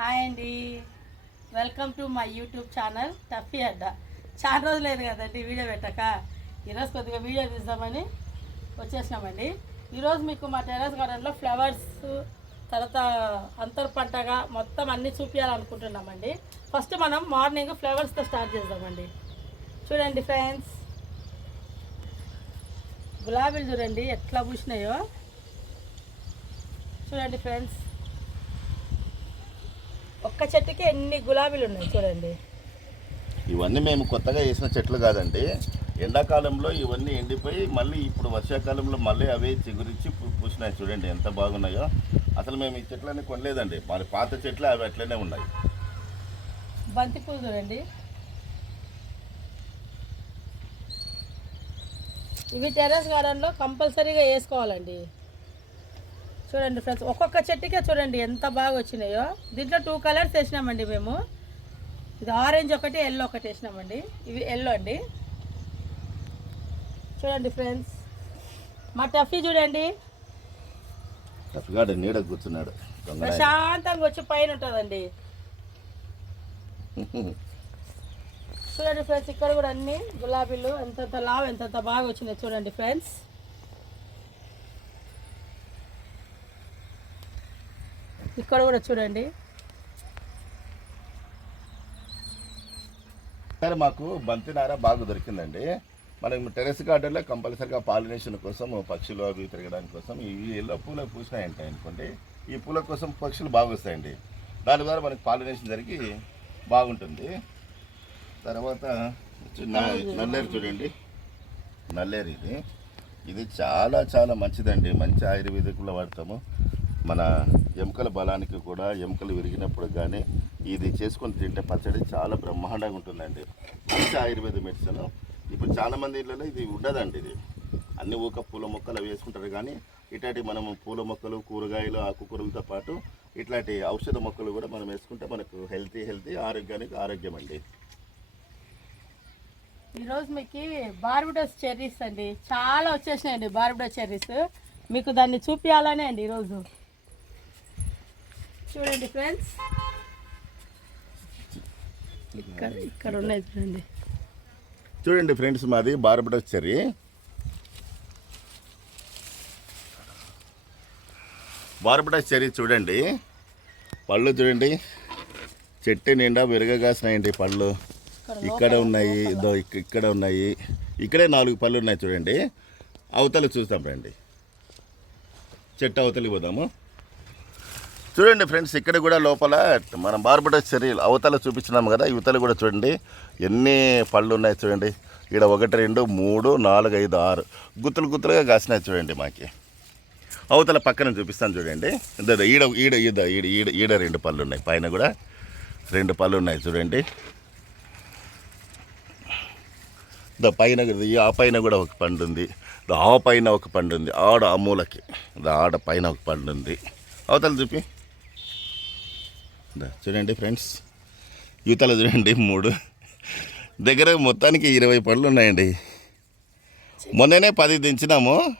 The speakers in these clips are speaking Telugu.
హాయ్ అండి. Welcome to my YouTube channel toffee అడ్డ చాలా రోజులు లేదు కదండి వీడియో పెట్టక. ఈరోజు కొద్దిగా వీడియో తీద్దామని వచ్చేసినామండి. ఈరోజు మీకు మా టెర్రస్ గార్డెన్లో ఫ్లవర్స్ తర్వాత అంతర్ పంటగా మొత్తం అన్నీ చూపించాలనుకుంటున్నామండి ఫస్ట్ మనం మార్నింగ్ ఫ్లవర్స్తో స్టార్ట్ చేద్దామండి. చూడండి ఫ్రెండ్స్. గులాబీలు చూడండి ఎట్లా పూసినాయో. చూడండి ఫ్రెండ్స్. ఒక్క చెట్టుకి ఎన్ని గులాబీలు ఉన్నాయి చూడండి. ఇవన్నీ మేము కొత్తగా వేసిన చెట్లు కాదండి. ఎండాకాలంలో ఇవన్నీ ఎండిపోయి మళ్ళీ ఇప్పుడు వర్షాకాలంలో మళ్ళీ అవే చిగురించి పూసినాయి చూడండి ఎంత బాగున్నాయో. అసలు మేము ఈ చెట్లన్నీ కొనలేదండి. మన పాత చెట్లు అవి అట్లనే ఉన్నాయి. బంతి పూలు చూడండి. ఇవి టెర్రస్ గార్డెన్లో కంపల్సరీగా వేసుకోవాలండి. చూడండి ఫ్రెండ్స్ ఒక్కొక్క చెట్టుకే చూడండి ఎంత బాగా వచ్చినాయో. దీంట్లో టూ కలర్స్ వేసినామండి మేము. ఇది ఆరెంజ్ ఒకటి ఎల్లో ఒకటి వేసినామండి. ఇవి ఎల్లో అండి. చూడండి ఫ్రెండ్స్. మా టఫీ చూడండి. నీడ కూర్చున్నాడు. ప్రశాంతంగా వచ్చి పైన ఉంటుందండి. చూడండి ఫ్రెండ్స్ ఇక్కడ కూడా అన్ని గులాబీలు ఎంతెంత లావు ఎంతెంత బాగా వచ్చినాయి చూడండి ఫ్రెండ్స్. ఇక్కడ కూడా చూడండి. సరే మాకు బంతినార బాగా దొరికిందండి. మనం టెరెస్ గార్డెన్లో కంపల్సరీగా పాలినేషన్ కోసం పక్షులు అవి తిరగడానికి కోసం ఇవి ఎల్లో పూల పూసినాయంటాయి అనుకోండి ఈ పూల కోసం పక్షులు బాగా వస్తాయండి. దాని ద్వారా మనకి పాలినేషన్ జరిగి బాగుంటుంది. తర్వాత నల్లేరు చూడండి. నల్లేరు ఇది. ఇది చాలా చాలా మంచిదండి. మంచి ఆయుర్వేదిక్లో వాడతాము. మన ఎముకల బలానికి కూడా ఎముకలు విరిగినప్పుడు కానీ ఇది చేసుకొని తింటే పచ్చడి చాలా బ్రహ్మాండంగా ఉంటుందండి. మంచి ఆయుర్వేద మెడిసిన్. ఇప్పుడు చాలా మంది ఇళ్ళలో ఇది ఉండదండి ఇది. అన్ని ఊక పూల మొక్కలు వేసుకుంటారు కానీ ఇట్లాంటి మనం పూల మొక్కలు కూరగాయలు ఆకుకూరలతో పాటు ఇట్లాంటి ఔషధ మొక్కలు కూడా మనం వేసుకుంటే మనకు హెల్తీ హెల్తీ ఆరోగ్యానికి ఆరోగ్యం అండి ఈరోజు మీకు బార్బిడోస్ చెర్రీస్ అండి. చాలా వచ్చేసినాయండి బార్బిడోస్ చెర్రీస్. మీకు దాన్ని చూపించాలనే అండి ఈరోజు. చూడండి ఫ్రెండ్స్. ఇక్కడ ఇక్కడ ఉన్నాయి చూడండి. చూడండి ఫ్రెండ్స్ మాది బార్బడోస్ చెర్రీ. బార్బడోస్ చెర్రీ చూడండి. పళ్ళు చూడండి. చెట్టు నిండా విరగగాసినాయండి పళ్ళు. ఇక్కడ ఉన్నాయి ఇదో ఇక్కడ ఉన్నాయి. ఇక్కడే నాలుగు పళ్ళు ఉన్నాయి చూడండి. అవతల చూస్తాం రండి. చెట్టు అవతలికి పోదాము. చూడండి ఫ్రెండ్స్ ఇక్కడ కూడా లోపల మనం బార్బడోస్ చర్యలు అవతల చూపించినాము కదా యువతలు కూడా చూడండి. ఎన్ని పళ్ళు ఉన్నాయి చూడండి. ఇక్కడ ఒకటి రెండు మూడు నాలుగు ఐదు ఆరు. గుత్తులు గుత్తులుగా కాసినాయి చూడండి మాకి. అవతల పక్కన చూపిస్తాను చూడండి. ఇదో ఈడ ఈడ ఈడ ఈడ ఈడ ఈడ రెండు పళ్ళు ఉన్నాయి. పైన కూడా రెండు పళ్ళు ఉన్నాయి చూడండి. దా పైన ఈ ఆ పైన కూడా ఒక పండు ఉంది. ఆ పైన ఒక పండు ఉంది. ఆడ ఆ మూలకి ఆడ పైన ఒక పండు ఉంది. అవతల చూపి. చూడండి ఫ్రెండ్స్. యువతల చూడండి మూడు. దగ్గర మొత్తానికి ఇరవై పళ్ళు ఉన్నాయండి. మొన్ననే పది దించినాము.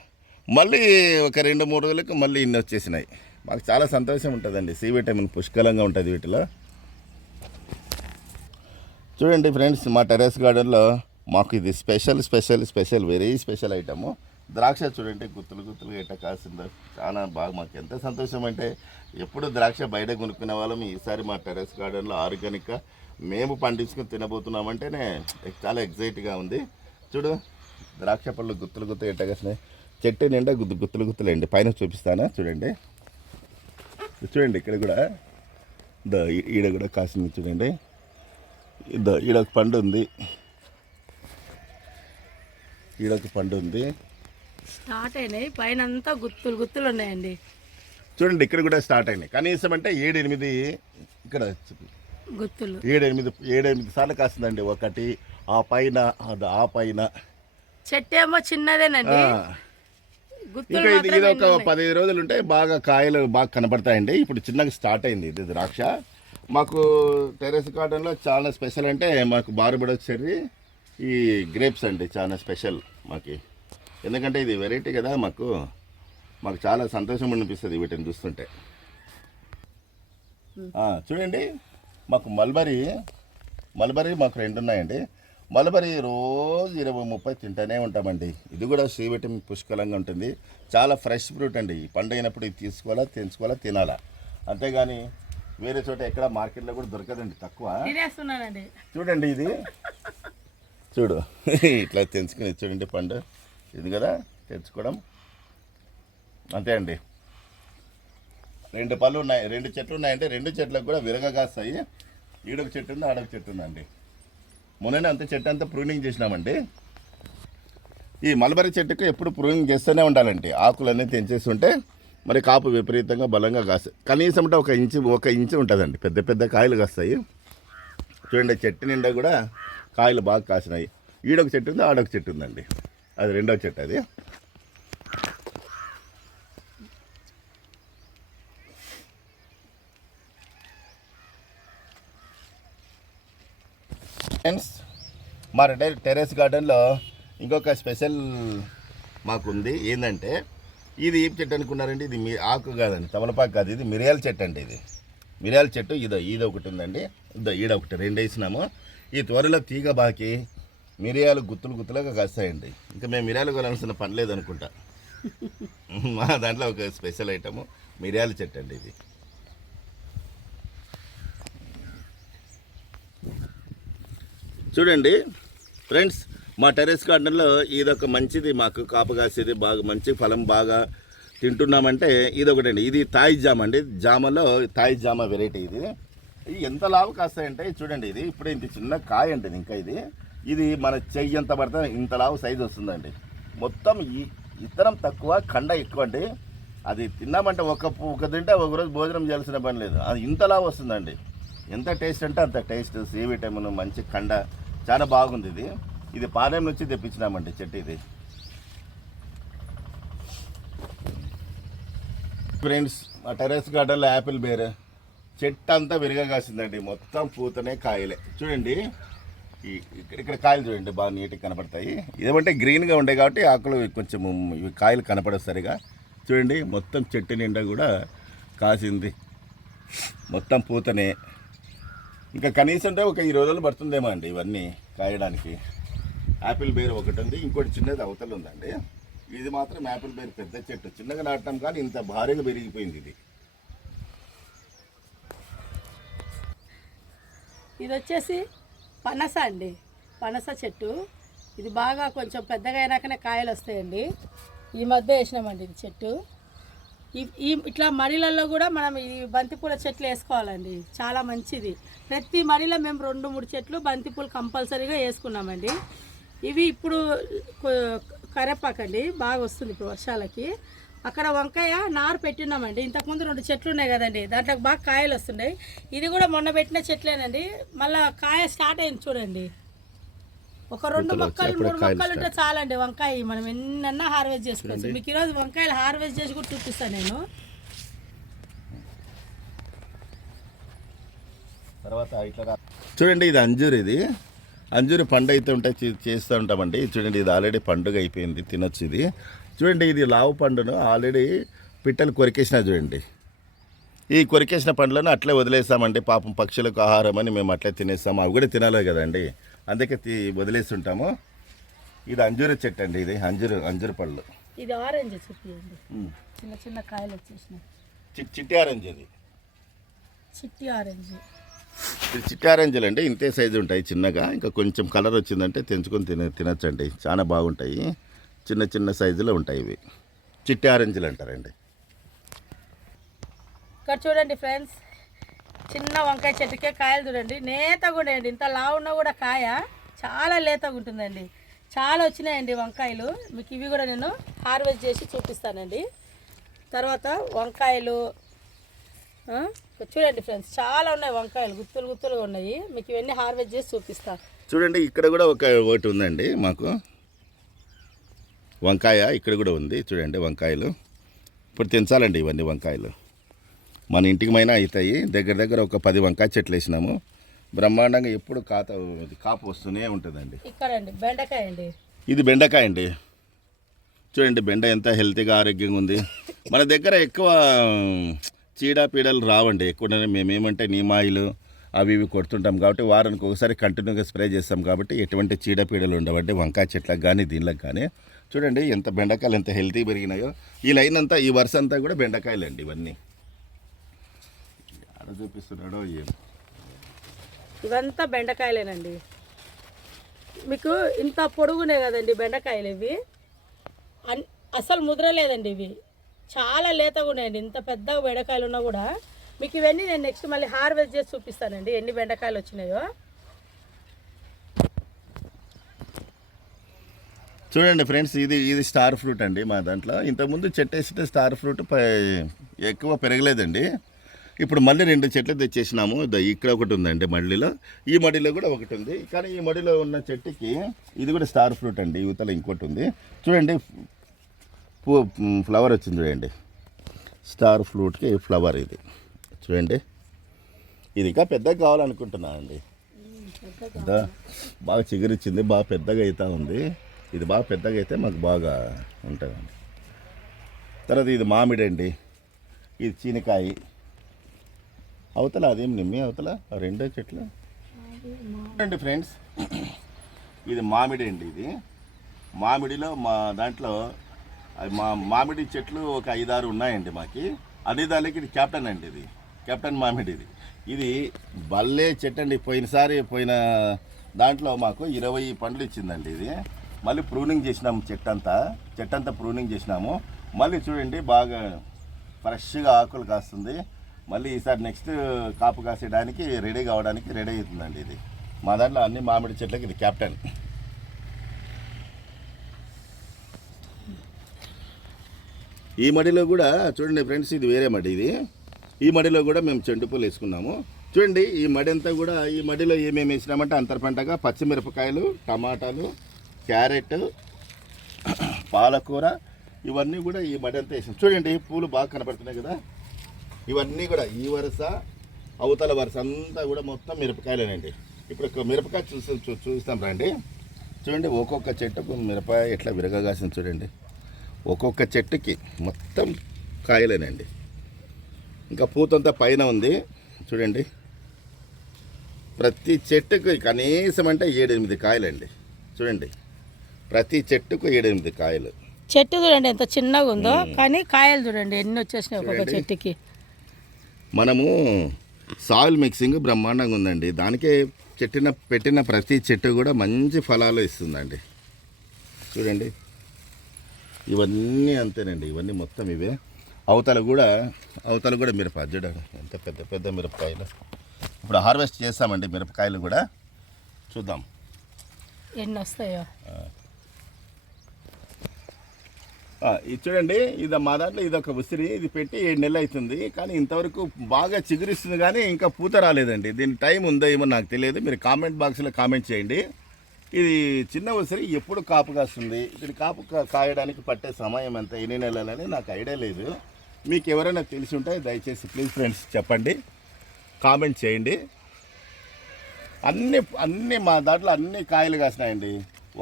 మళ్ళీ ఒక రెండు మూడు రోజులకు మళ్ళీ ఇన్ని వచ్చేసినాయి. మాకు చాలా సంతోషం ఉంటుందండి. సి విటమిన్ పుష్కలంగా ఉంటుంది వీటిలో. చూడండి ఫ్రెండ్స్ మా టెరెస్ గార్డెన్లో మాకు ఇది special special special very special item. ద్రాక్ష చూడండి గుత్తులు గుత్తులు ఎట్ట కాసిందో. చాలా బాగా మాకు ఎంత సంతోషం అంటే ఎప్పుడు ద్రాక్ష బయట కొనుక్కునే వాళ్ళం. ఈసారి మా టెరెస్ గార్డెన్లో ఆర్గానిక్గా మేము పండించుకుని తినబోతున్నామంటేనే చాలా ఎగ్జైట్గా ఉంది. చూడు ద్రాక్ష పళ్ళు గుత్తులు గుత్తులు ఎట్ట కాసినాయి. చెట్టు నిండా గుద్దు గుత్తులు గుత్తులు అండి పైన చూపిస్తానా? చూడండి. చూడండి ఇక్కడ కూడా. ద ఈడ కూడా కాసింది చూడండి. ఇదో ఈడొక పండు ఉంది. ఈడొక పండు ఉంది. స్టార్ట్ అయినాయి. పైన అంతా గుత్తులు గుత్తులు ఉన్నాయండి. చూడండి ఇక్కడ కూడా స్టార్ట్ అయినాయి. కనీసం అంటే ఏడు ఎనిమిది ఇక్కడ. గుత్తులు. ఏడు ఎనిమిది ఏడు ఎనిమిది సార్లు కాస్తుందండి ఒకటి ఆ పైన ఆ పైన. చెట్టు ఏమో చిన్నదేనండి. ఇంకా ఇది ఇది ఒక పదిహేను రోజులు ఉంటే బాగా కాయలు బాగా కనపడతాయండి ఇప్పుడు చిన్నగా స్టార్ట్ అయింది ఇది ద్రాక్ష. మాకు టెరెస్ గార్డెన్లో చాలా స్పెషల్ అంటే మాకు బారుబడ చెర్రీ ఈ గ్రేప్స్ అండి చాలా స్పెషల్ మాకి. ఎందుకంటే ఇది వెరైటీ కదా మాకు. మాకు చాలా సంతోషం అనిపిస్తుంది వీటిని చూస్తుంటే. చూడండి. మాకు మల్బరీ మల్బరీ మాకు రెండు ఉన్నాయండి. మల్బరీ రోజు ఇరవై ముప్పై తింటూనే ఉంటామండి. ఇది కూడా సి విటమిన్ పుష్కలంగా ఉంటుంది. చాలా ఫ్రెష్ ఫ్రూట్ అండి. ఈ పండు అయినప్పుడు ఇది తీసుకోవాలా తెంచుకోవాలా తినాలా. అంతేగాని వేరే చోట ఎక్కడ మార్కెట్లో కూడా దొరకదండి తక్కువ. చూడండి ఇది. చూడు. ఇట్లా తెంచుకుని చూడండి పండు. ఇది కదా తెచ్చుకోవడం. అంతే అండి. రెండు పళ్ళు ఉన్నాయి రెండు చెట్లు ఉన్నాయంటే రెండు చెట్లకు కూడా విరగ కాస్తాయి. ఈడొక చెట్టు ఉంది ఆడొక చెట్టు ఉందండి. మొన్ననే అంత చెట్టు అంతా ప్రూనింగ్ చేసినామండి. ఈ మల్బరీ చెట్టుకు ఎప్పుడు ప్రూనింగ్ చేస్తూనే ఉండాలండి. ఆకులన్నీ తెంచేస్తుంటే మరి కాపు విపరీతంగా బలంగా కాస్తాయి. కనీసం అంటే ఒక ఇంచు ఒక ఇంచు ఉంటుందండి. పెద్ద పెద్ద కాయలు కాస్తాయి. చూడండి చెట్టు నిండా కూడా కాయలు బాగా కాసినాయి. ఈడొక చెట్టు ఉంది ఆడొక చెట్టు ఉందండి. అది రెండవ చెట్టు అది. ఫ్రెండ్స్ మా రిటైర్ టెర్రస్ గార్డెన్లో ఇంకొక స్పెషల్ మాకుంది. ఏంటంటే ఇది ఏం చెట్టు అనుకున్నారండి? ఇది మీ ఆకు కాదండి తమలపాకు కాదు ఇది మిరియాల చెట్టు అండి ఇది. మిరియాల చెట్టు ఇదో ఇది ఒకటి ఉందండి. ఇదో ఈడ ఒకటి రెండు వేసినాము. ఈ త్వరలో తీగ బాకి మిరియాలు గుత్తులు గుత్తులుగా కాస్తాయండి. ఇంకా మేము మిరియాలు కొనాల్సిన పని లేదనుకుంటా. మా దాంట్లో ఒక స్పెషల్ ఐటము మిరియాల చెట్టు అండి ఇది. చూడండి ఫ్రెండ్స్ మా టెరెస్ గార్డెన్లో ఇదొక మంచిది మాకు కాపు కాసేది బాగా మంచి ఫలం బాగా తింటున్నామంటే ఇది ఒకటండి ఇది తాయి జామ అండి. జామలో తాయి జామ వెరైటీ ఇది. ఇది ఎంత లావు కాస్తాయంటే చూడండి ఇది ఇప్పుడు ఇంత చిన్న కాయ అండి ఇంకా ఇది. ఇది మన చెయ్యి ఎంత పడితే ఇంతలావు సైజు వస్తుందండి. మొత్తం ఈ ఇతరం తక్కువ కండ ఎక్కువ అండి అది తిన్నామంటే ఒక ఒక తింటే ఒక రోజు భోజనం చేయాల్సిన పని లేదు. అది ఇంతలా వస్తుందండి. ఎంత టేస్ట్ అంటే అంత టేస్ట్. సి విటమిన్ మంచి కండ. చాలా బాగుంది ఇది. ఇది పాలెం నుంచి తెప్పించినామండి చెట్టు ఇది. ఫ్రెండ్స్ మా టెర్రస్ గార్డెన్లో యాపిల్ బేర్. చెట్టు అంతా విరిగా కాసిందండి. మొత్తం పూతనే కాయలే. చూడండి. ఈ ఇక్కడ ఇక్కడ కాయలు చూడండి బాగా నీట్గా కనపడతాయి. ఇదేమంటే గ్రీన్గా ఉండే కాబట్టి ఆకులు కొంచెం ఇవి కాయలు కనపడవు సరిగా. చూడండి మొత్తం చెట్టు నిండా కూడా కాసింది. మొత్తం పూతనే. ఇంకా కనీసం అంటే ఒక ఈ రోజులు పడుతుందేమో అండి ఇవన్నీ కాయడానికి. యాపిల్ బేర్ ఒకటి ఉంది ఇంకోటి చిన్నది అవతల ఉందండి. ఇది మాత్రం యాపిల్ బేర్ పెద్ద చెట్టు. చిన్నగా నాటడం కానీ ఇంత భారీగా పెరిగిపోయింది ఇది. ఇది వచ్చేసి పనస అండి. పనస చెట్టు. ఇది బాగా కొంచెం పెద్దగా అయినాకనే కాయలు వస్తాయండి. ఈ మధ్య వేసినామండి ఇది చెట్టు. ఈ ఇట్లా మడిలలో కూడా మనం ఈ బంతిపూల చెట్లు వేసుకోవాలండి. చాలా మంచిది. ప్రతి మడిలో మేము రెండు మూడు చెట్లు బంతిపూలు కంపల్సరీగా వేసుకున్నామండి. ఇవి ఇప్పుడు కరేపాకండి. బాగా వస్తుంది ఇప్పుడు వర్షాలకి. అక్కడ వంకాయ నారు పెట్టినామండి. ఇంతకుముందు రెండు చెట్లు ఉన్నాయి కదండి. దాంట్లో బాగా కాయలు వస్తున్నాయి. ఇది కూడా మొన్న పెట్టిన చెట్లేనండి. మళ్ళీ కాయ స్టార్ట్ అయింది చూడండి. ఒక రెండు మొక్కలు మూడు మొక్కలు ఉంటే చాలండి వంకాయ. మనం ఎన్నన్నా హార్వెస్ట్ చేసుకోవచ్చు. మీకు ఈరోజు వంకాయలు హార్వెస్ట్ చేసి కూడా చూపిస్తాను నేను. తర్వాత ఇట్లా చూడండి ఇది అంజూరు ఇది. అంజూరు పండు అయితే ఉంటే చేస్తూ ఉంటామండి. చూడండి ఇది ఆల్రెడీ పండుగ అయిపోయింది తినొచ్చు ఇది. చూడండి ఇది లావు పండును. ఆల్రెడీ పిట్టలు కొరికేసిన చూడండి. ఈ కొరికేసిన పండ్లను అట్లే వదిలేస్తామండి. పాపం పక్షులకు ఆహారం అని మేము అట్లే తినేస్తాము. అవి కూడా తినాలి కదండి. అందుకే తీ వదిలేస్తుంటాము. ఇది అంజూరు చెట్టు అండి ఇది. అంజూరు అంజూరు పళ్ళు. ఇది ఆరెంజ్. చిన్న చిన్న కాయలు వచ్చేసినాయి. చిట్టి ఆరెంజ్ ఇది. చిట్టి ఆరెంజ్. ఇది చిట్టి ఆరెంజ్లు అండి ఇంతే సైజు ఉంటాయి చిన్నగా. ఇంకా కొంచెం కలర్ వచ్చిందంటే తెంచుకొని తిన తినచ్చండి. చాలా బాగుంటాయి. చిన్న చిన్న సైజులో ఉంటాయి ఇవి. చిట్టి ఆరెంజ్లు అంటారండి. ఇక్కడ చూడండి ఫ్రెండ్స్ చిన్న వంకాయ చెట్టుకే కాయలు చూడండి. నేతగా ఉండేయండి ఇంత లావు ఉన్నా కూడా కాయ చాలా లేతగా ఉంటుందండి. చాలా వచ్చినాయండి వంకాయలు. మీకు ఇవి కూడా నేను హార్వెస్ట్ చేసి చూపిస్తానండి. తర్వాత వంకాయలు చూడండి ఫ్రెండ్స్ చాలా ఉన్నాయి వంకాయలు. గుత్తులు గుత్తులుగా ఉన్నాయి. మీకు ఇవన్నీ హార్వెస్ట్ చేసి చూపిస్తాను చూడండి ఇక్కడ కూడా ఒక ఒకటి ఉందండి మాకు. వంకాయ ఇక్కడ కూడా ఉంది చూడండి వంకాయలు. ఇప్పుడు తెంచాలండి ఇవన్నీ వంకాయలు. మన ఇంటికి మైనా అవుతాయి. దగ్గర దగ్గర ఒక పది వంకాయ చెట్లు వేసినాము. బ్రహ్మాండంగా ఎప్పుడు కాత కాపు వస్తూనే ఉంటుందండి. ఇక్కడండి బెండకాయ అండి. ఇది బెండకాయ అండి. చూడండి బెండ ఎంత హెల్తీగా ఆరోగ్యంగా ఉంది. మన దగ్గర ఎక్కువ చీడపీడలు రావండి. ఎక్కువ మేమేమంటే నీమాయిలు అవి ఇవి కొడుతుంటాం కాబట్టి వారానికి ఒకసారి కంటిన్యూగా స్ప్రే చేస్తాం కాబట్టి ఎటువంటి చీడపీడలు ఉండవండి. వంకాయ చెట్లకు కానీ దీనిలకు కానీ చూడండి ఎంత బెండకాయలు ఎంత హెల్తీ పెరిగినాయో. ఈ లైన్ అంతా ఈ వరుస అంతా కూడా బెండకాయలు అండి ఇవన్నీ. ఆడ చూపిస్తున్నాడో ఏం? ఇవంతా బెండకాయలేనండి. మీకు ఇంత పొడుగునే కదండి బెండకాయలు ఇవి. అన్ అసలు ముద్రలేదండి ఇవి. చాలా లేతగా ఉన్నాయండి ఇంత పెద్దగా బెండకాయలు ఉన్నా కూడా మీకు ఇవన్నీ నేను నెక్స్ట్ మళ్ళీ హార్వెస్ట్ చేసి చూపిస్తానండి. ఎన్ని బెండకాయలు వచ్చినాయో. చూడండి ఫ్రెండ్స్ ఇది ఇది స్టార్ ఫ్రూట్ అండి మా దాంట్లో. ఇంతకుముందు చెట్టు వేస్తే స్టార్ ఫ్రూట్ ఎక్కువ పెరగలేదండి. ఇప్పుడు మళ్ళీ రెండు చెట్లు తెచ్చేసినాము. ఇక్కడ ఒకటి ఉందండి మడిలో. ఈ మడిలో కూడా ఒకటి ఉంది. కానీ ఈ మడిలో ఉన్న చెట్టుకి ఇది కూడా స్టార్ ఫ్రూట్ అండి. యువతల ఇంకోటి ఉంది. చూడండి పూ ఫ్లవర్ వచ్చింది చూడండి. స్టార్ ఫ్రూట్కి ఫ్లవర్ ఇది. చూడండి. ఇది ఇంకా పెద్దగా కావాలనుకుంటున్నానండి పెద్ద బాగా చిగురిచ్చింది బాగా పెద్దగా అవుతా ఉంది. ఇది బాగా పెద్దగా అయితే మాకు బాగా ఉంటుందండి. తర్వాత ఇది మామిడి అండి ఇది చీనికాయ. అవతల అదేం నిమ్మి అవతల రెండో చెట్లు? అండి ఫ్రెండ్స్. ఇది మామిడి అండి ఇది. మామిడిలో మా దాంట్లో అది మా మామిడి చెట్లు ఒక ఐదారు ఉన్నాయండి మాకి. అదే దానికి ఇది కెప్టెన్ అండి ఇది. కెప్టెన్ మామిడి ఇది ఇది బల్లే చెట్టు అండి పోయినసారి పోయిన దాంట్లో మాకు ఇరవై పండ్లు ఇచ్చిందండి ఇది. మళ్ళీ ప్రూనింగ్ చేసినాము చెట్టు అంతా చెట్టు అంతా ప్రూనింగ్ చేసినాము. మళ్ళీ చూడండి బాగా ఫ్రెష్గా ఆకులు కాస్తుంది. మళ్ళీ ఈసారి నెక్స్ట్ కాపు కాసేయడానికి రెడీ కావడానికి రెడీ అవుతుందండి ఇది. మా దాంట్లో అన్ని మామిడి చెట్లకి ఇది కెప్టెన్. ఈ మడిలో కూడా చూడండి ఫ్రెండ్స్ ఇది వేరే మడి ఇది. ఈ మడిలో కూడా మేము చెండు పూలు వేసుకున్నాము. చూడండి ఈ మడి అంతా కూడా ఈ మడిలో ఏమేమి వేసినామంటే అంతర పంటగా పచ్చిమిరపకాయలు టమాటాలు క్యారెట్ పాలకూర ఇవన్నీ కూడా ఈ మడి అంతా వేసాం చూడండి పూలు బాగా కనపడుతున్నాయి కదా. ఇవన్నీ కూడా ఈ వరుస అవతల వరుస అంతా కూడా మొత్తం మిరపకాయలేనండి. ఇప్పుడు మిరపకాయ చూసి చూ చూస్తాం రండి. చూడండి ఒక్కొక్క చెట్టుకు మిరపకాయ ఎట్లా విరగగాసింది చూడండి. ఒక్కొక్క చెట్టుకి మొత్తం కాయలేనండి. ఇంకా పూతంతా పైన ఉంది. చూడండి. ప్రతి చెట్టుకు కనీసం అంటే ఏడెనిమిది కాయలండి. చూడండి. ప్రతి చెట్టుకు ఏడెనిమిది కాయలు. చెట్టు చూడండి ఎంత చిన్నగా ఉందో. కానీ కాయలు చూడండి ఎన్ని వచ్చేసినాయి ఒక్కొక్క. చెట్టుకి. మనము సాయిల్ మిక్సింగ్ బ్రహ్మాండంగా ఉందండి. దానికే చెట్టిన పెట్టిన ప్రతి చెట్టు కూడా మంచి ఫలాలు ఇస్తుందండి. చూడండి. ఇవన్నీ అంతేనండి. ఇవన్నీ మొత్తం ఇవే. అవతల కూడా అవతల కూడా మిరప చూడండి ఎంత పెద్ద పెద్ద మిరపకాయలు. ఇప్పుడు హార్వెస్ట్ చేస్తామండి మిరపకాయలు కూడా. చూద్దాం. ఎన్ని వస్తాయో? ఇది చూడండి ఇది మా దాంట్లో ఇది ఒక ఉసిరి ఇది పెట్టి ఏడు నెలలు అవుతుంది. కానీ ఇంతవరకు బాగా చిగురిస్తుంది కానీ ఇంకా పూత రాలేదండి. దీని టైం ఉందో ఏమో నాకు తెలియదు. మీరు కామెంట్ బాక్స్లో కామెంట్ చేయండి. ఇది చిన్న ఉసిరి ఎప్పుడు కాపు కాస్తుంది? ఇది కాపు కాయడానికి పట్టే సమయం ఎంత? ఎన్ని నెలలని? నాకు ఐడియా లేదు. మీకు ఎవరైనా తెలిసి ఉంటే దయచేసి ప్లీజ్ ఫ్రెండ్స్ చెప్పండి కామెంట్ చేయండి. అన్ని అన్ని మా దాంట్లో అన్ని కాయలు కాసినాయండి.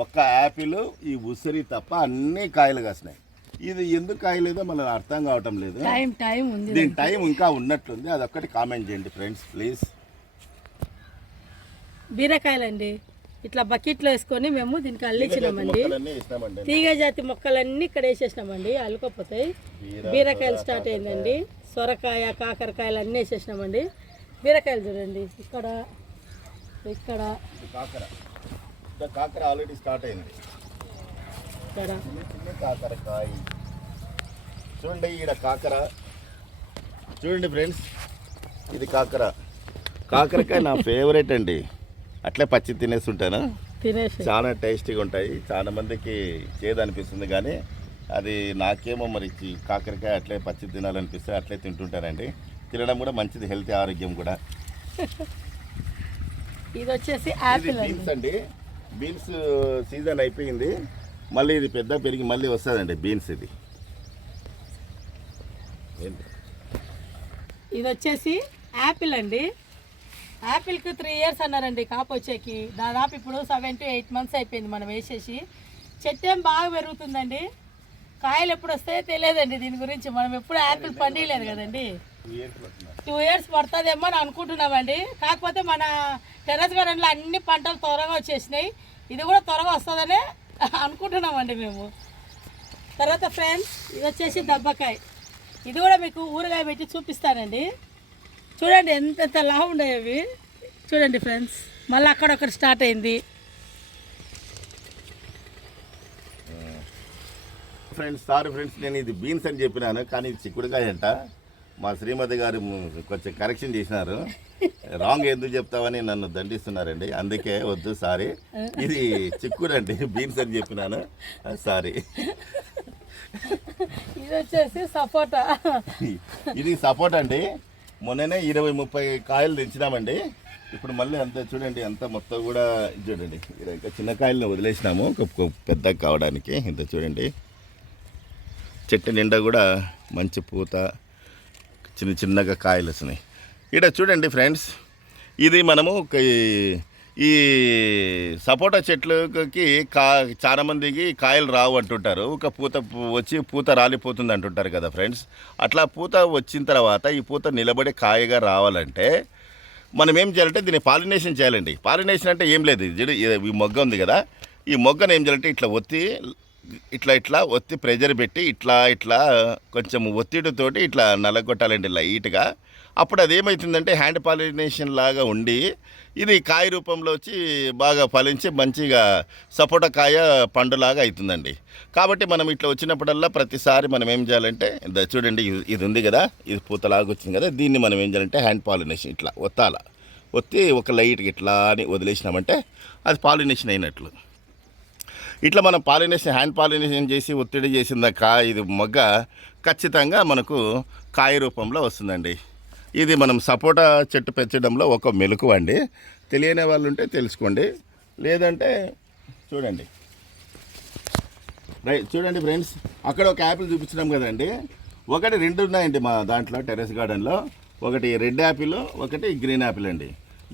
ఒక్క యాపిల్ ఈ ఉసిరి తప్ప అన్ని కాయలు కాసినాయి. ఇది ఎందుకు కాయలేదో మనకు అర్థం కావటం లేదు. టైం టైం ఉంది దీని టైం ఇంకా ఉన్నట్లుంది. అదొక్కటి కామెంట్ చేయండి ఫ్రెండ్స్ ప్లీజ్. బీరకాయలండి. ఇట్లా బకెట్లో వేసుకొని మేము దీనికి అల్లించినామండి. తీగ జాతి మొక్కలన్నీ ఇక్కడ వేసేసినామండి. అల్లుకోపోతాయి. బీరకాయలు స్టార్ట్ అయిందండి. సొరకాయ కాకరకాయలు అన్నీ వేసేసినామండి. బీరకాయలు చూడండి. ఇక్కడ ఇక్కడ. కాకర. ఆల్రెడీ స్టార్ట్ అయింది. ఇక్కడ. కాకరకాయ. చూడండి ఈడ కాకర. చూడండి ఫ్రెండ్స్ ఇది కాకర. కాకరకాయ నా ఫేవరెట్ అండి. అట్లే పచ్చి తినేస్తుంటాను? తినేసి చాలా టేస్టీగా ఉంటాయి. చాలా మందికి చేదు అనిపిస్తుంది కానీ అది నాకేమో మరి కాకరకాయ అట్లే పచ్చి తినాలనిపిస్తే అట్లే తింటుంటానండి తినడం కూడా మంచిది హెల్తీ ఆరోగ్యం కూడా. ఇది వచ్చేసి యాపిల్ బీన్స్ అండి. బీన్స్ సీజన్ అయిపోయింది. మళ్ళీ ఇది పెద్ద పెరిగి మళ్ళీ వస్తుందండి బీన్స్ ఇది? ఇది వచ్చేసి యాపిల్ అండి. యాపిల్కి త్రీ ఇయర్స్ అన్నారండి కాపు వచ్చేకి. దాదాపు ఇప్పుడు సెవెన్ టు ఎయిట్ మంత్స్ అయిపోయింది మనం వేసేసి. చెట్టు ఏం బాగా పెరుగుతుందండి? కాయలు ఎప్పుడు వస్తాయో తెలియదండి దీని గురించి. మనం ఎప్పుడు యాపిల్ పండియలేదు కదండి. టూ ఇయర్స్ పడుతుందేమో అని అనుకుంటున్నామండి. కాకపోతే మన టెర్రస్ గార్డెన్లో అన్ని పంటలు త్వరగా వచ్చేసినాయి. ఇది కూడా త్వరగా వస్తుందనే అనుకుంటున్నామండి మేము. తర్వాత ఫ్రెండ్స్ ఇది వచ్చేసి దబ్బకాయ. ఇది కూడా మీకు ఊరగాయ పెట్టి చూపిస్తానండి. చూడండి ఎంత ఎంత లావు ఉన్నాయి అవి. చూడండి ఫ్రెండ్స్ మళ్ళీ అక్కడొక్కటి స్టార్ట్ అయింది. ఫ్రెండ్స్ సారీ ఫ్రెండ్స్ నేను ఇది బీన్స్ అని చెప్పినాను కానీ ఇది చిక్కుడుకాయ అంట మా శ్రీమతి గారు కొంచెం కరెక్షన్ చేసినారు. రాంగ్ ఎందుకు చెప్తావని నన్ను దండిస్తున్నారండి. అందుకే వద్దు సారీ. ఇది చిక్కుడు అండి బీన్స్ అని చెప్పినాను. సారీ. ఇది వచ్చేసి సపోటా. ఇది సపోర్ట్ అండి. మొన్ననే ఇరవై ముప్పై కాయలు తెచ్చినామండి. ఇప్పుడు మళ్ళీ అంత చూడండి అంత మొత్తం కూడా చూడండి. ఇంకా చిన్న కాయలను వదిలేసినాము ఒక పెద్ద కావడానికి. ఇంత చూడండి. చెట్టు నిండా కూడా మంచి పూత చిన్న చిన్నగా కాయలు వస్తున్నాయి. ఇక్కడ చూడండి ఫ్రెండ్స్ ఇది మనము ఒక ఈ- సపోటా చెట్లకి కా చాలామందికి కాయలు రావు అంటుంటారు. ఒక పూత వచ్చి పూత రాలిపోతుంది అంటుంటారు కదా ఫ్రెండ్స్. అట్లా పూత వచ్చిన తర్వాత ఈ పూత నిలబడి కాయగా రావాలంటే మనం ఏం చేయాలంటే దీన్ని పాలినేషన్ చేయాలండి. పాలినేషన్ అంటే ఏం లేదు. ఇది- ఈ మొగ్గ ఉంది కదా. ఈ మొగ్గను ఏం చేయాలంటే ఇట్లా ఒత్తి ఇట్లా ఇట్లా ఒత్తి ప్రెజర్ పెట్టి ఇట్లా ఇట్లా కొంచెం ఒత్తిడితోటి ఇట్లా నలగొట్టాలండి లైట్గా. అప్పుడు అది ఏమవుతుందంటే హ్యాండ్ పాలినేషన్ లాగా ఉండి ఇది కాయ రూపంలో వచ్చి బాగా ఫలించి మంచిగా సపోటా కాయ పండులాగా అవుతుందండి. కాబట్టి మనం ఇట్లా వచ్చినప్పుడల్లా ప్రతిసారి మనం ఏం చేయాలంటే చూడండి ఇది- ఇది ఉంది కదా ఇది పూతలాగా వచ్చింది కదా దీన్ని మనం ఏం చేయాలంటే హ్యాండ్ పాలినేషన్ ఇట్లా ఒత్తాల. ఒత్తి ఒక లైట్కి ఇట్లా అని వదిలేసినామంటే అది పాలినేషన్ అయినట్లు. ఇట్లా మనం పాలినేషన్ హ్యాండ్ పాలినేషన్ చేసి ఒత్తిడి చేసిన కాయ ఇది మొగ్గ ఖచ్చితంగా మనకు కాయ రూపంలో వస్తుందండి. ఇది మనం సపోటా చెట్టు పెంచడంలో ఒక మెలకు అండి తెలియని వాళ్ళు ఉంటే తెలుసుకోండి. లేదంటే చూడండి. రైట్ చూడండి ఫ్రెండ్స్ అక్కడ ఒక యాపిల్ చూపించినాం కదండి. ఒకటి రెండు ఉన్నాయండి మా దాంట్లో టెరెస్ గార్డెన్లో. ఒకటి రెడ్ యాపిల్ ఒకటి గ్రీన్ యాపిల్ అండి.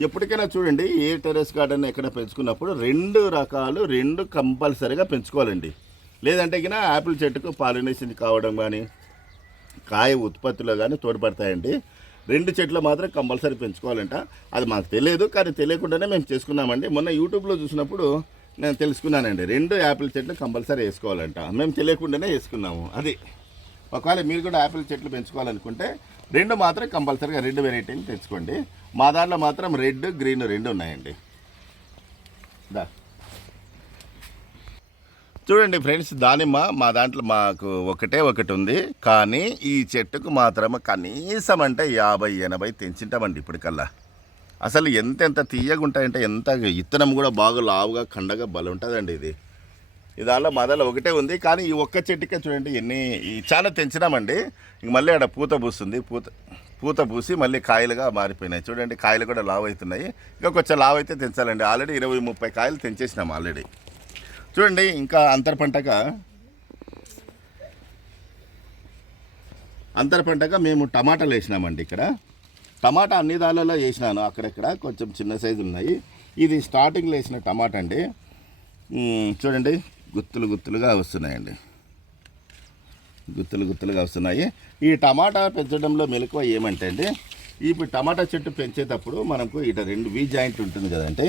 ఎప్పటికైనా చూడండి ఏ టెరెస్ గార్డెన్ ఎక్కడ పెంచుకున్నప్పుడు రెండు రకాలు రెండు కంపల్సరీగా పెంచుకోవాలండి. లేదంటే కినా యాపిల్ చెట్టుకు పాలినేషన్ కావడం కానీ కాయ ఉత్పత్తిలో కానీ తోడ్పడతాయండి. రెండు చెట్లు మాత్రం కంపల్సరీ పెంచుకోవాలంట. అది మాకు తెలియదు కానీ తెలియకుండానే మేము చేసుకున్నామండి. మొన్న యూట్యూబ్లో చూసినప్పుడు నేను తెలుసుకున్నానండి. రెండు యాపిల్ చెట్లు కంపల్సరీ వేసుకోవాలంట. మేము తెలియకుండానే వేసుకున్నాము. అది. ఒకవేళ మీరు కూడా యాపిల్ చెట్లు పెంచుకోవాలనుకుంటే రెండు మాత్రం కంపల్సరీగా రెండు వెరైటీలు తెచ్చుకోండి. మా దాంట్లో మాత్రం రెడ్ గ్రీన్ రెండు ఉన్నాయండి. దా. చూడండి ఫ్రెండ్స్ దానిమ్మ మా దాంట్లో మాకు ఒకటే ఒకటి ఉంది. కానీ ఈ చెట్టుకు మాత్రం కనీసం అంటే యాభై ఎనభై తెంచింటామండి ఇప్పటికల్లా. అసలు ఎంత ఎంత తీయగా ఉంటాయంటే ఎంత ఇత్తనం కూడా బాగా లావుగా కండగా బలం ఉంటుందండి ఇది. ఈ దానిలో ఒకటే ఉంది. కానీ ఈ ఒక్క చెట్టుకే చూడండి ఎన్ని చాలా తెంచినామండి ఇంక మళ్ళీ ఆడ పూత పూస్తుంది. పూత పూత పూసి మళ్ళీ కాయలుగా మారిపోయినాయి. చూడండి కాయలు కూడా లావు అవుతున్నాయి ఇంకా కొంచెం లావు అయితే తెంచాలండి. ఆల్రెడీ ఇరవై ముప్పై కాయలు తెంచేసినాం ఆల్రెడీ. చూడండి ఇంకా అంతర పంటగా. అంతర పంటగా మేము టమాటాలు వేసినామండి ఇక్కడ. టమాటా అన్ని దానిలో వేసినాను అక్కడక్కడ కొంచెం చిన్న సైజు ఉన్నాయి. ఇది స్టార్టింగ్లో వేసిన టమాటా అండి. చూడండి గుత్తులు గుత్తులుగా వస్తున్నాయండి. గుత్తులు గుత్తులుగా వస్తున్నాయి. ఈ టమాటా పెంచడంలో మెలకువ ఏమంటే అండి ఇప్పుడు టమాటా చెట్టు పెంచేటప్పుడు మనకు ఇట రెండు వీ జాయింట్ ఉంటుంది కదండి.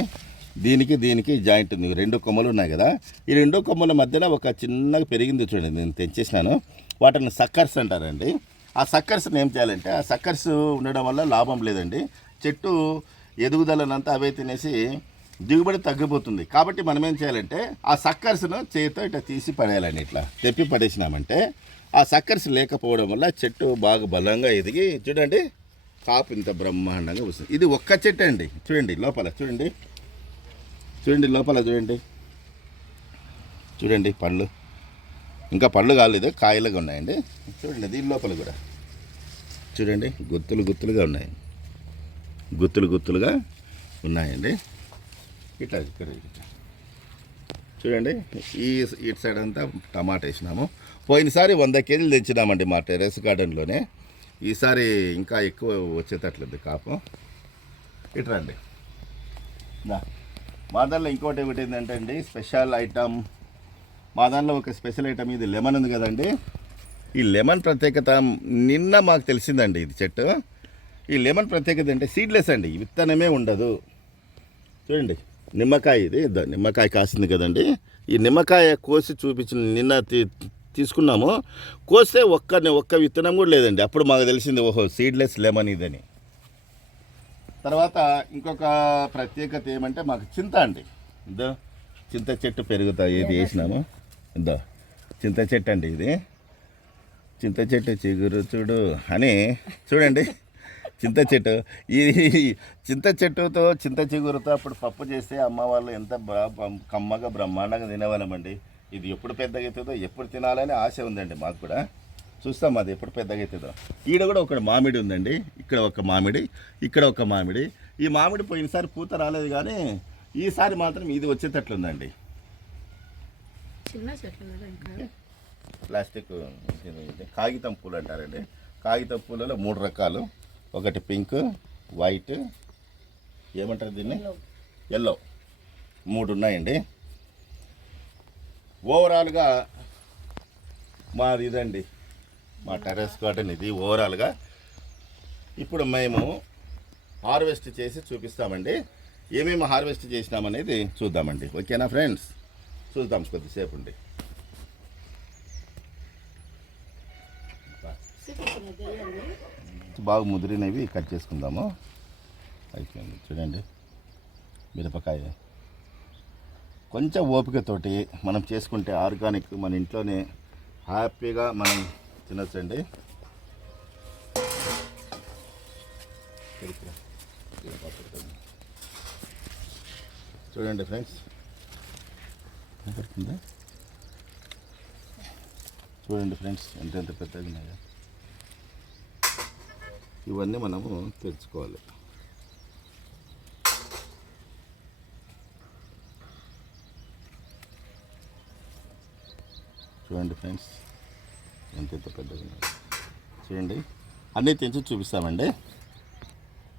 దీనికి దీనికి జాయింట్ ఉంది. రెండు కొమ్మలు ఉన్నాయి కదా. ఈ రెండు కొమ్మల మధ్యలో ఒక చిన్నగా పెరిగింది చూడండి. నేను తెంచేసినాను వాటిని సక్కర్స్ అంటారండి. ఆ సక్కర్స్ని ఏం చేయాలంటే ఆ సక్కర్స్ ఉండడం వల్ల లాభం లేదండి. చెట్టు ఎదుగుదలనంతా అవే తినేసి దిగుబడి తగ్గిపోతుంది. కాబట్టి మనం ఏం చేయాలంటే ఆ సక్కర్స్ను చేతితో ఇట్లా తీసి పడేయాలండి ఇట్లా. తెప్పి పడేసినామంటే ఆ సక్కర్స్ లేకపోవడం వల్ల చెట్టు బాగా బలంగా ఎదిగి చూడండి కాపు ఇంత బ్రహ్మాండంగా వస్తుంది. ఇది ఒక్క చెట్టు అండి. చూడండి లోపల చూడండి. చూడండి లోపల చూడండి. చూడండి పళ్ళు. ఇంకా పళ్ళు కాలేదు కాయలుగా ఉన్నాయండి. చూడండి దీని లోపల కూడా. చూడండి గుత్తులు గుత్తులుగా ఉన్నాయి. గుత్తులు గుత్తులుగా ఉన్నాయండి. ఇట్లా చూడండి ఈ ఇటు సైడ్ అంతా టమాటా వేసినాము. పోయినసారి వంద కేజీలు తెచ్చినామండి మా టెరెస్ గార్డెన్లోనే. ఈసారి ఇంకా ఎక్కువ వచ్చేటట్లుంది కాపు. ఇటు రండి. దా. మా దాంట్లో ఇంకోటి ఒకటి ఏంటంటే అండి స్పెషల్ ఐటమ్. మా దాంట్లో ఒక స్పెషల్ ఐటమ్ ఇది లెమన్ ఉంది కదండి. ఈ లెమన్ ప్రత్యేకత నిన్న మాకు తెలిసిందండి ఇది చెట్టు. ఈ లెమన్ ప్రత్యేకత అంటే సీడ్లెస్ అండి విత్తనమే ఉండదు. చూడండి నిమ్మకాయ ఇది నిమ్మకాయ కాసింది కదండి. ఈ నిమ్మకాయ కోసి చూపించిన నిన్న తీ- తీసుకున్నాము. కోస్తే ఒక్క ఒక్క విత్తనం కూడా లేదండి. అప్పుడు మాకు తెలిసింది ఓహో సీడ్లెస్ లెమన్ ఇదని. తర్వాత ఇంకొక ప్రత్యేకత ఏమంటే మాకు చింత అండి. ఇదో చింత చెట్టు పెరుగుతాయి ఏది వేసినాము? ఇదో చింత చెట్టు అండి ఇది. చింత చెట్టు చిగురు చూడు అని చూడండి. చింత చెట్టు. ఈ చింత చెట్టుతో చింత చిగురుతో అప్పుడు పప్పు చేస్తే అమ్మ వాళ్ళు ఎంత కమ్మగా బ్రహ్మాండంగా తినేవాళ్ళమండి. ఇది ఎప్పుడు పెద్దగా అవుతుందో ఎప్పుడు తినాలని ఆశ ఉందండి మాకు కూడా. చూస్తాం అది ఎప్పుడు పెద్దగా అవుతుందో. ఈడ కూడా ఒక మామిడి ఉందండి. ఇక్కడ ఒక మామిడి ఇక్కడ ఒక మామిడి. ఈ మామిడి పోయినసారి పూత రాలేదు కానీ ఈసారి మాత్రం ఇది వచ్చేటట్లుందండి. ప్లాస్టిక్ కాగితం పూలు అంటారండి. కాగితం పూలలో మూడు రకాలు. ఒకటి పింక్ వైట్ ఏమంటారు దీన్ని? ఎల్లో మూడు ఉన్నాయండి. ఓవరాల్గా మాది ఇదండి. మా టెర్రస్ గార్డెన్ ఇది ఓవరాల్గా. ఇప్పుడు మేము హార్వెస్ట్ చేసి చూపిస్తామండి. ఏమేమి హార్వెస్ట్ చేసినామనేది చూద్దామండి. ఓకేనా ఫ్రెండ్స్? చూద్దాం కొద్దిసేపు ఉండి. బాగా ముదిరినవి కట్ చేసుకుందాము. అయిపోయింది. చూడండి. మిరపకాయ. కొంచెం ఓపికతోటి మనం చేసుకుంటే ఆర్గానిక్ మన ఇంట్లోనే హ్యాపీగా మనం తినొచ్చండి. చూడండి ఫ్రెండ్స్. కనపడుతుందా చూడండి ఫ్రెండ్స్ ఎంత ఎంత పెద్దగా ఉన్నాయో. ఇవన్నీ మనము తెలుసుకోవాలి చూడండి ఫ్రెండ్స్. ఎంత ఎంత పెద్దగా చూడండి. అన్నీ తెంచి చూపిస్తామండి.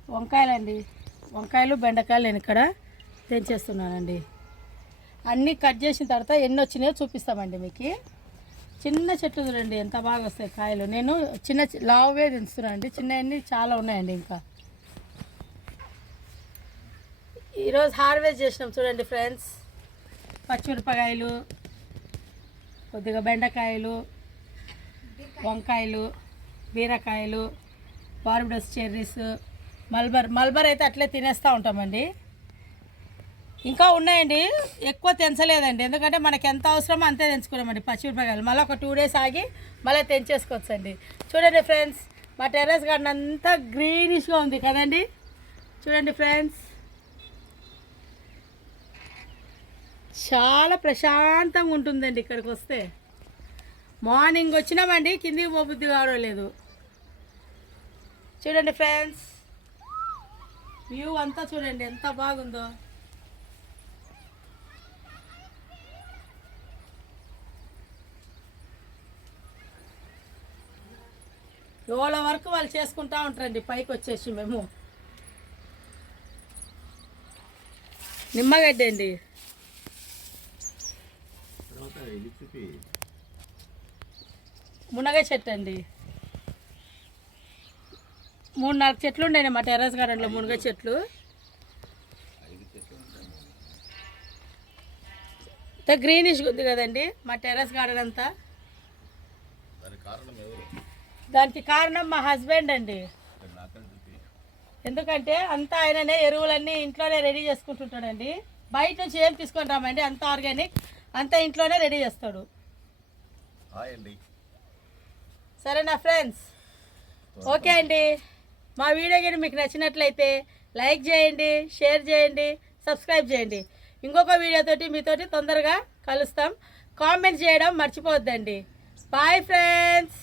వంకాయలండి. వంకాయలు బెండకాయలు నేను ఇక్కడ తెంచేస్తున్నానండి. అన్నీ కట్ చేసిన తర్వాత ఎన్ని వచ్చినాయో చూపిస్తామండి మీకు. చిన్న చెట్లు చూడండి ఎంత బాగా వస్తాయి కాయలు. నేను చిన్న చి- లావే తెంచుతున్నానండి చిన్నవన్నీ చాలా ఉన్నాయండి ఇంకా. ఈరోజు హార్వెస్ట్ చేసినాం చూడండి ఫ్రెండ్స్. పచ్చిమిరపకాయలు కొద్దిగా బెండకాయలు వంకాయలు బీరకాయలు బార్బడస్ చెర్రీస్ మల్బర్ మల్బర్ అయితే అట్లే తినేస్తూ ఉంటామండి. ఇంకా ఉన్నాయండి. ఎక్కువ తెంచలేదండి. ఎందుకంటే మనకి ఎంత అవసరమో అంతే తెంచుకున్నామండి పచ్చిమిరపకాయలు. మళ్ళీ ఒక టూ డేస్ ఆగి మళ్ళీ తెంచేసుకోవచ్చండి. చూడండి ఫ్రెండ్స్ మా టెర్రస్ గార్డెన్ అంతా గ్రీనిష్గా ఉంది కదండి. చూడండి ఫ్రెండ్స్. చాలా ప్రశాంతంగా ఉంటుందండి ఇక్కడికి వస్తే. మార్నింగ్ వచ్చినామండి కిందికి పోబుద్ది కావడం లేదు. చూడండి ఫ్రెండ్స్ వ్యూ అంతా చూడండి ఎంత బాగుందో. ఏళ్ళ వరకు వాళ్ళు చేసుకుంటా ఉంటారండి పైకి వచ్చేసి మేము. నిమ్మగడ్డ అండి. తర్వాత మునగ చెట్టు అండి. మూడు నాలుగు చెట్లు ఉండండి మా టెర్రస్ గార్డెన్లో మునగ చెట్లు. ఇంత గ్రీనిష్ ఉంది కదండి మా టెర్రస్ గార్డెన్ అంతా. దానికి కారణం మా హస్బెండ్ అండి. ఎందుకంటే అంతా ఆయననే ఎరువులన్నీ ఇంట్లోనే రెడీ చేసుకుంటుంటాడండి. బయట నుంచి ఏం తీసుకొని రామండి అంత ఆర్గానిక్ అంతా ఇంట్లోనే రెడీ చేస్తాడు. హాయ్ అండి. సరేనా ఫ్రెండ్స్ ఓకే అండి. మా వీడియో కానీ మీకు నచ్చినట్లయితే లైక్ చేయండి షేర్ చేయండి సబ్స్క్రైబ్ చేయండి. ఇంకొక వీడియోతోటి మీతోటి తొందరగా కలుస్తాం. కామెంట్ చేయడం మర్చిపోవద్దండి. Bye friends.